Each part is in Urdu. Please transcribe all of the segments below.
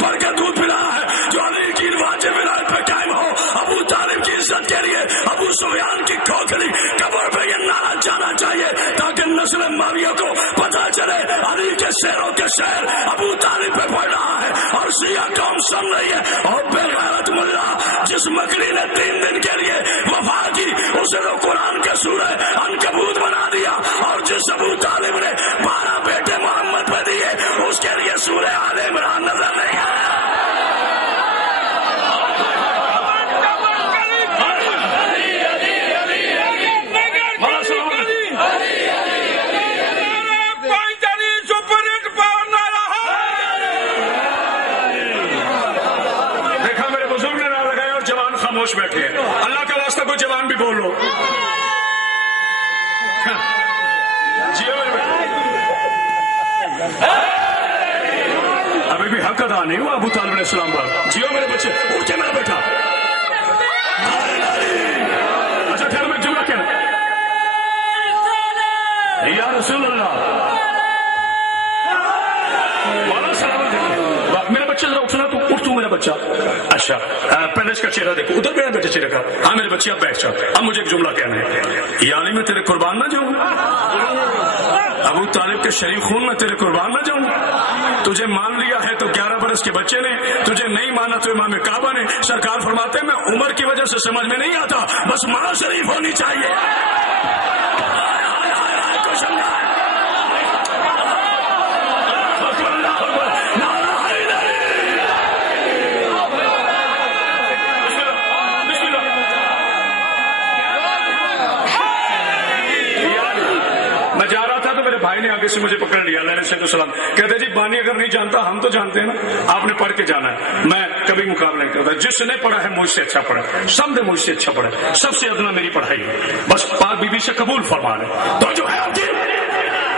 بھر کے دودھ پلایا ہے جو علی کی واجب ولایت پہ قائم ہو. ابو طالب کی عزت کے لیے ابو سفیان کی کھوکھلی قبر پہ یہ نعرہ جانا چاہیے تاکہ نسل معاویہ کو پتا چلے علی کے شیروں کے شعر ابو طالب پہ پڑھ رہا ہے اور شیعہ قوم سن رہی ہے. اور بے غیرت ملا جس مکڑی نے 3 دن کے لیے وفا کی اسے تو قرآن کے سورہ عنکبوت بنا دیا اور جس ابو طالب نے 12 بیٹے محمد پہ دیے اس کے لیے سورہ آل عمران نظر نہیں آیا. بیٹھے ہیں. اللہ کا واسطہ کوئی جوان بھی بول لو. ابھی بھی حق ادا نہیں ہوا ابو طالب علیہ السلام پر. جیو میرے بچے اٹھ کے میرا بیٹا. اچھا پھر میں جملہ کہنا یا رسول اللہ میرا بچہ ذرا اٹھنا تو اٹھ تو میرا بچہ. اچھا پہلے اس کا چہرہ دیکھو ادھر میرا بیٹا چہرہ کا. ہاں میرے بچے اب بیٹھ جاؤ. اب مجھے ایک جملہ کہنا ہے. یا علی میں تیرے قربان نہ جاؤں. ابو طالب کے شریف خون میں تیرے قربان نہ جاؤں. تجھے مان لیا ہے تو 11 برس کے بچے نے, تجھے نہیں مانا تو امام کعبہ نے. سرکار فرماتے ہیں میں عمر کی وجہ سے سمجھ میں نہیں آتا, بس ماں شریف ہونی چاہیے. بھائی نے آگے سے مجھے پکڑ لیا علیہ السلام. کہتے جی بانی اگر نہیں جانتا ہم تو جانتے ہیں نا, آپ نے پڑھ کے جانا ہے. میں کبھی مقابلہ نہیں کرتا. جس نے پڑھا ہے مجھ سے اچھا پڑھا, سب نے مجھ سے اچھا پڑھا, سب سے ادنا میری پڑھائی ہے. بس پاک بی بی سے قبول فرما لیں. تو جو ہے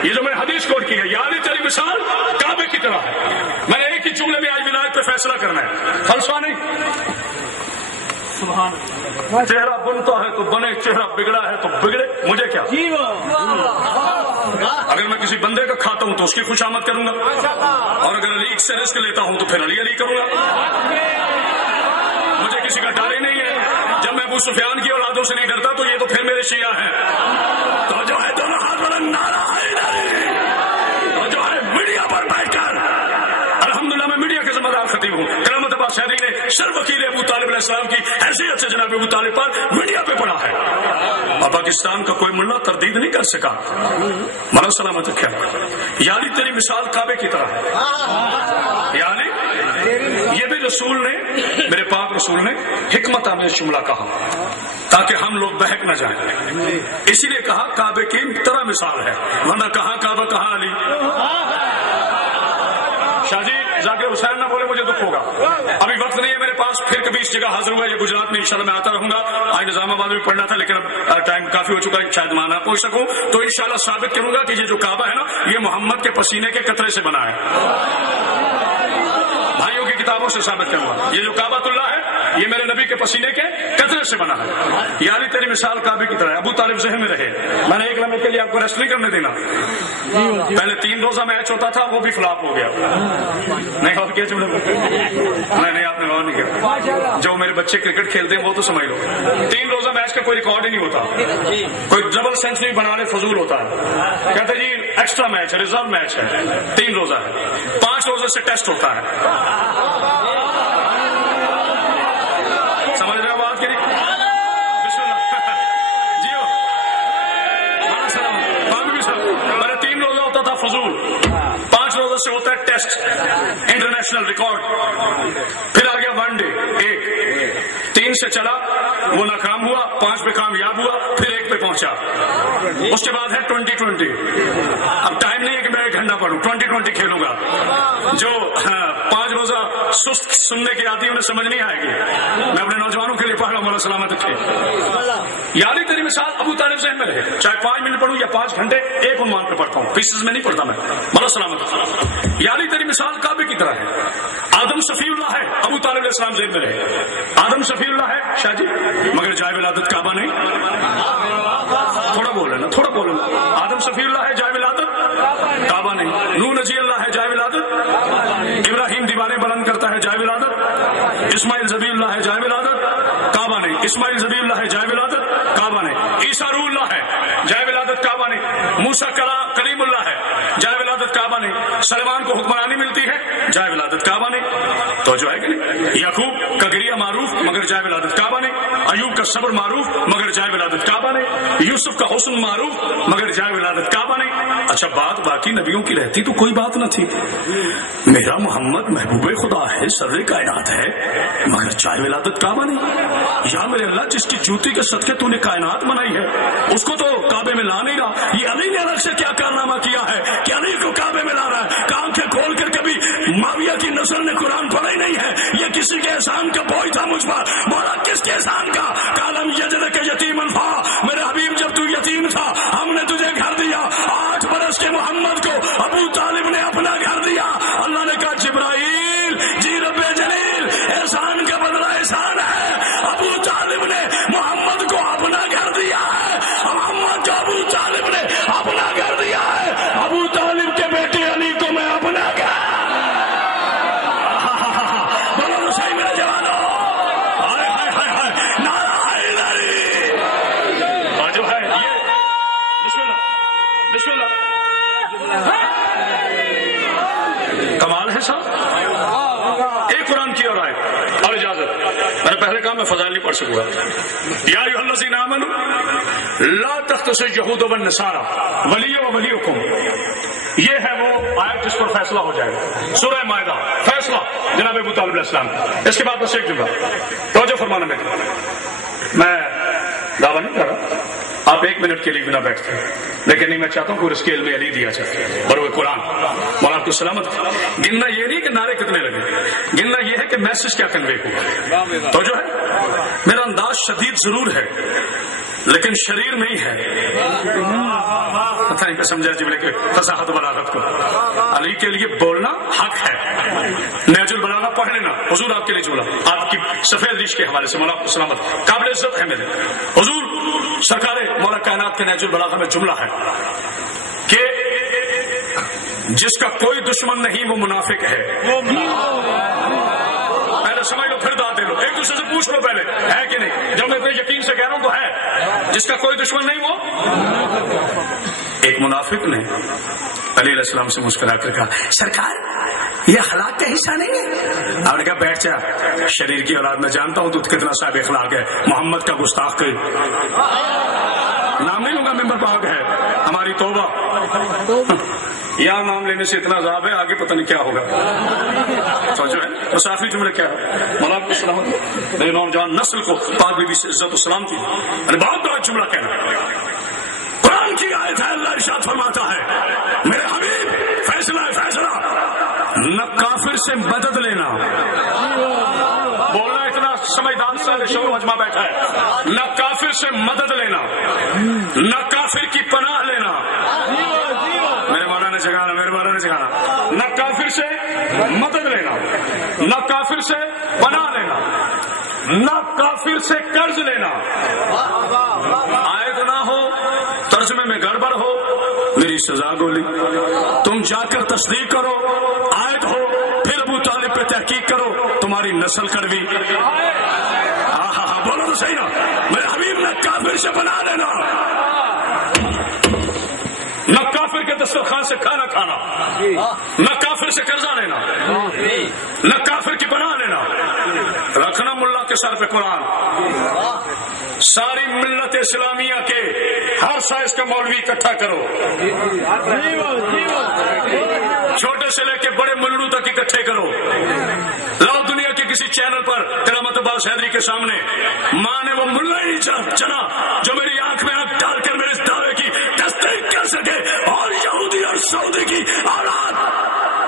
یہ جو میں نے حدیث کوٹ کی ہے یعنی تیری مثال کعبے کی طرح ہے. میں نے ایک ہی جملے میں آج ولایت پہ فیصلہ کرنا ہے, فلسفہ نہیں. چہرہ بنتا ہے تو بنے, چہرہ بگڑا ہے تو بگڑے, مجھے کیا. اگر میں کسی بندے کا کھاتا ہوں تو اس کی خوشامد کروں گا, اور اگر علی سے رزق لیتا ہوں تو پھر علی علی کروں گا. مجھے کسی کا ڈر ہی نہیں ہے. جب میں ابو سفیان کی اولادوں سے نہیں ڈرتا تو یہ تو پھر میرے شیعہ ہیں. تو جو ہے دونوں ہاتھ بلند نعرہ تو جو ہے میڈیا پر بیٹھ کر الحمدللہ میں میڈیا کے ذمہ دار خطیب ہوں. کرامت عباس شہری نے سر وکیل ابو طالب علیہ السلام کی حیثیت سے جناب ابو طالب پر میڈیا پہ پڑھا ہے, اور پاکستان کا کوئی ملا تردید نہیں کر سکا. مرا سلامت رکھے. یعنی تیری مثال کعبے کی طرح ہے. یعنی یہ بھی رسول نے, میرے پاک رسول نے حکمت آمیز جملہ کہا تاکہ ہم لوگ بہک نہ جائیں. اسی لیے کہا کعبے کی طرح مثال ہے, ورنہ کہاں کعبہ کہاں علی. شاہ جی ذاکر حسین نہ بولے مجھے دکھ ہوگا. ابھی وقت نہیں ہے میرے پاس, پھر کبھی اس جگہ حاضر ہوا. یہ گجرات میں انشاءاللہ میں آتا رہوں گا. آج نظام آباد میں پڑھنا تھا لیکن اب ٹائم کافی ہو چکا ہے, شاید میں نہ پہنچ سکوں. تو انشاءاللہ ثابت کروں گا کہ یہ جو کعبہ ہے نا یہ محمد کے پسینے کے قطرے سے بنا ہے. بھائیوں کی کتابوں سے ثابت کروں گا یہ جو کعبۃ اللہ ہے یہ میرے نبی کے پسینے کے قطرے سے بنا ہے. یعنی تیری مثال کعبے کی طرح ہے. ابو طالب ذہن میں رہے. میں نے ایک لمحے کے لیے آپ کو ریسٹ نہیں کرنے دینا. پہلے 3 روزہ میچ ہوتا تھا وہ بھی فلاپ ہو گیا. نہیں اور کیا جملہ نہیں آپ نے اور نہیں کیا. جو میرے بچے کرکٹ کھیلتے ہیں وہ تو سمجھ لو 3 روزہ میچ کا کوئی ریکارڈ ہی نہیں ہوتا. کوئی ڈبل سینچری بنانے فضول ہوتا ہے. کہتے جی ایکسٹرا میچ ہے, ریزرو میچ ہے. 3 روزہ ہے, 5 روزے سے ٹیسٹ ہوتا ہے. سمجھ رہے ہو بات کی نہیں. بسم اللہ جی ہو میرے 3 روزہ ہوتا تھا فضول, 5 روزہ سے ہوتا ہے ٹیسٹ انٹرنیشنل ریکارڈ. پھر آ گیا 1 ڈے, 1 3 سے چلا وہ ناکام ہوا, 5 پہ کامیاب ہوا, پھر 1 پہ پہنچا. اس کے بعد ہے 2020. اب ٹائم نہیں ہے کہ میں 1 گھنٹہ پڑھوں, 2020 کھیلوں گا. جو 5 روزہ سست سننے کی آتی ہے انہیں سمجھ نہیں آئے گی. میں اپنے نوجوانوں کے لیے پڑھ رہا ہوں, مولا سلامت رکھے. یعنی تیری مثال ابو طالب ذہن میں رہے, چاہے 5 منٹ پڑھوں یا 5 گھنٹے ایک عنوان پہ پڑھتا ہوں, پیسز میں نہیں پڑھتا میں. مولا سلامت. یعنی تیری مثال کعبے کی طرح ہے. آدم صفی اللہ ہے, ابو طالب علیہ السلام ذہن میں رہے. آدم صفی اللہ ہے شاہ جی, مگر جائے ولادت کعبہ نہیں. تھوڑا بول لینا, تھوڑا بول لینا. آدم صفی اللہ ہے, جائے ولادت کعبہ نہیں. نوح نجی اللہ ہے, جائے ولادت. ابراہیم دیوانے بلند کرتا ہے, موسیٰ کلیم اللہ ہے، جائے ولادت کعبہ نہیں، سلیمان کو حکمرانی ملتی ہے، جائے ولادت کعبہ نہیں، تو جو ہے کہ نہیں، یعقوب کا گریہ معروف مگر جائے ولادت کعبہ نہیں، ایوب کا صبر معروف مگر جائے ولادت کعبہ نہیں، یوسف کا حسن معروف مگر جائے ولادت کعبہ نہیں۔ اچھا بات باقی نبیوں کی رہتی تو کوئی بات نہ تھی، میرا محمد محبوب خدا ہے، سر کائنات ہے، مگر جائے ولادت کعبہ نہیں۔ یا میرے اللہ جس کی جوتی کے صدقے تو نے کائنات بنائی ہے اس کو تو کعبے میں لا نہیں رہا، یہ علی نے الگ سے کیا کارنامہ کیا ہے کہ علی کو کعبے میں لا رہا ہے؟ آنکھیں کھول کر کبھی معاویہ کی نسل نے قرآن پڑھا ہی نہیں ہے، یہ کسی کے احسان کا بوجھ تھا مجھ پر، مولا کس کے احسان کا؟ کالم یجدک یتیما فآویٰ، میرے حبیب جب تو یتیم تھا ہم نے تجھے گھر دیا، 8 برس کے محمد کو ابو طالب نے اپنا گھر دیا، اللہ نے کہا جبرائیل جی رب جلیل احسان کا بدلہ احسان ہے، ابو طالب نے محمد کو اپنا گھر دیا ہے، محمد کو ابو طالب نے اپنا گھر دیا ہے، ابو طالب کے بیٹے علی کو میں اپنا گھر، بولو تو صحیح میرے جوانوں، ہائے ہائے ہائے ہائے نعرہ حیدری، اور جو ہے یہ بسم اللہ بسم اللہ کمال ہے صاحب۔ ایک قرآن کی اور آیت اور اجازت، میں نے پہلے کہا میں فضائل نہیں پڑھ سکوں گا۔ یا ایھا الذین آمنوا لا تختصوا اليہود والنصارى ولی وولیکم، یہ ہے وہ آیت جس پر فیصلہ ہو جائے گا، سورہ مائدہ، فیصلہ جناب ابو طالب علیہ السلام۔ اس کے بعد بس ایک جملہ توجہ فرمانا، میں دعویٰ نہیں کر رہا، آپ 1 منٹ کے لیے بھی نہ بیٹھتے، لیکن نہیں میں چاہتا ہوں کہ اس کے علم علی دیا جائے اور وہ قرآن مولا کو سلامت۔ گننا یہ نہیں کہ نعرے کتنے لگے، گننا یہ ہے کہ میسج کیا کنوے ہوا۔ تو جو ہے میرا انداز شدید ضرور ہے لیکن شریر نہیں ہے، پتہ نہیں کہ سمجھا جملے کے فصاحت و بلاغت کو۔ علی کے لیے بولنا حق ہے، نہج البلاغہ پڑھ لینا، حضور آپ کے لیے جملہ آپ کی سفید ریش کے حوالے سے مولا کو سلامت، قابل عزت ہے میرے حضور سرکار مولا کائنات کے نہج البلاغہ میں جملہ ہے کہ جس کا کوئی دشمن نہیں وہ منافق ہے۔ پہلے سمجھ لو پھر داد دے لو، ایک دوسرے سے پوچھ لو پہلے ہے کہ نہیں، جب میں اتنے یقین سے کہہ رہا ہوں تو ہے، جس کا کوئی دشمن نہیں وہ ایک منافق نے علی علیہ السلام سے مسکرا کر کہا سرکار یہ اخلاق کا حصہ نہیں ہے؟ آپ نے کہا بیٹھ جا، شریر کی اولاد میں جانتا ہوں تو کتنا صاحب اخلاق ہے، محمد کا گستاخ کوئی نام نہیں لوں گا، ممبر پاک ہے ہماری توبہ، یہاں نام لینے سے اتنا عذاب ہے آگے پتہ نہیں کیا ہوگا۔ تو جو ہے بس آخری جملے کیا ہے، مولا کو سلامت، میرے نوجوان نسل کو پاک بی بی سے عزت و سلام کی، بہت بڑا جملہ کہنا، قرآن کی آیت ہے، اللہ ارشاد فرماتا ہے میرے حبیب فیصلہ ہے، فیصلہ نہ کافر سے مدد لینا، بولنا اتنا سمجھدار سے شور مجمع بیٹھا ہے، نہ کافر سے مدد لینا، نہ کافر کی پناہ لینا، میرے مولا نے جگانا، میرے مولا نے جگانا، نہ کافر سے مدد لینا، نہ کافر سے پناہ لینا، نہ کافر سے قرض لینا، آیت نہ ہو ترجمے میں گڑبڑ ہو میری سزا گولی، تم جا کر تصدیق کرو، آیت ہو پھر ابو طالب پہ تحقیق کرو، تمہاری نسل کڑوی، بولو تو صحیح نا، میرے حبیب نے کافر سے بنا لینا، نہ کافر کے دسترخوان سے کھانا کھانا، نہ کافر سے قرضہ لینا، نہ کافر کی پناہ لینا، رکھنا ملا کے سر پہ قرآن، ساری ملت اسلامیہ کے ہر سائز کا مولوی اکٹھا کرو، چھوٹے سے لے کے بڑے ملڑو تک اکٹھے کرو، لاؤ دنیا کے کسی چینل پر کرامت عباس حیدری کے سامنے، ماں نے وہ ملا ہی نہیں چنا جو میری آنکھ میں آنکھ ڈال کر میرے اس دعوے کی تصدیق کر سکے، اور یہودی اور سعودی کی اولاد،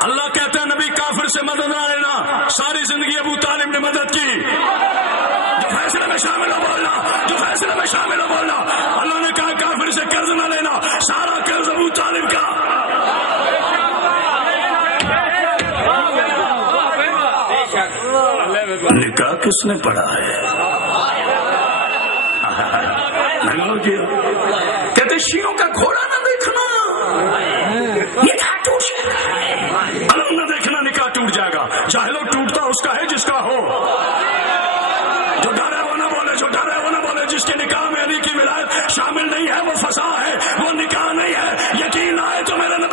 اللہ کہتا ہے نبی کافر سے مدد نہ لینا، ساری زندگی ابو طالب نے مدد کی، جو فیصلے میں شامل ہو بولنا، جو فیصلے میں شامل ہو بولنا، اللہ نے کہا کافر سے قرض نہ لینا، سارا قرض ابو طالب کا، نکاح کس نے پڑھا ہے؟ کہتے شیعوں کا گھوڑا نہ دیکھنا، نکاح ٹوٹ جائے گا، علم نہ دیکھنا نکاح ٹوٹ جائے گا، جاہلو ٹوٹتا اس کا ہے جس کا ہو، جو ڈر ہے وہ نہ بولے، جو ڈر ہے وہ نہ بولے، جس کے نکاح میں علی کی ولایت شامل نہیں ہے وہ فساد ہے، وہ نکاح نہیں ہے،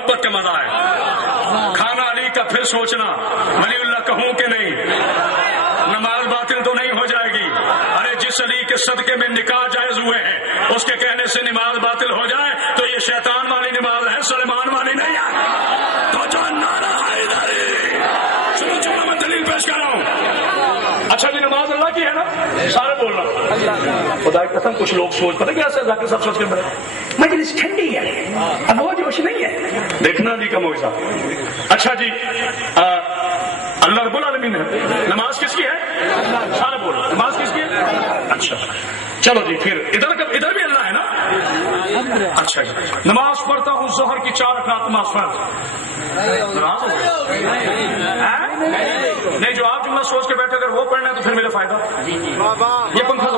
محبت کا مزہ ہے. کھانا علی کا پھر سوچنا ولی اللہ کہوں کہ نہیں, نماز باطل تو نہیں ہو جائے گی. ارے جس علی کے صدقے میں نکاح جائز ہوئے ہیں اس کے کہنے سے نماز باطل ہو جائے تو یہ شیطان والی نماز ہے, سلیمان والی نہیں ہے. تو جو نعرہ حیدری, چلو میں دلیل پیش کر رہا ہوں. اچھا جی نماز اللہ کی ہے نا, سارے بول رہا. خدا کی قسم کچھ لوگ سوچ پتہ کیسے ذاکر صاحب سوچ کے بڑے مجلس ٹھنڈی ہے, اب وہ جوش نہیں ہے. دیکھنا علی کا معجزہ. اچھا جی اللہ رب العالمین ہے. نماز کس کی ہے؟ سارے بول رہے نماز کس کی ہے. اچھا چلو جی پھر ادھر بھی اللہ ہے نا. اچھا جی نماز پڑھتا ہوں ظہر کی 4 رکعت نماز فرض. نماز نہیں, جو آپ جملہ سوچ کے بیٹھے اگر وہ پڑھنا ہے تو پھر میرا فائدہ. یہ پنکھا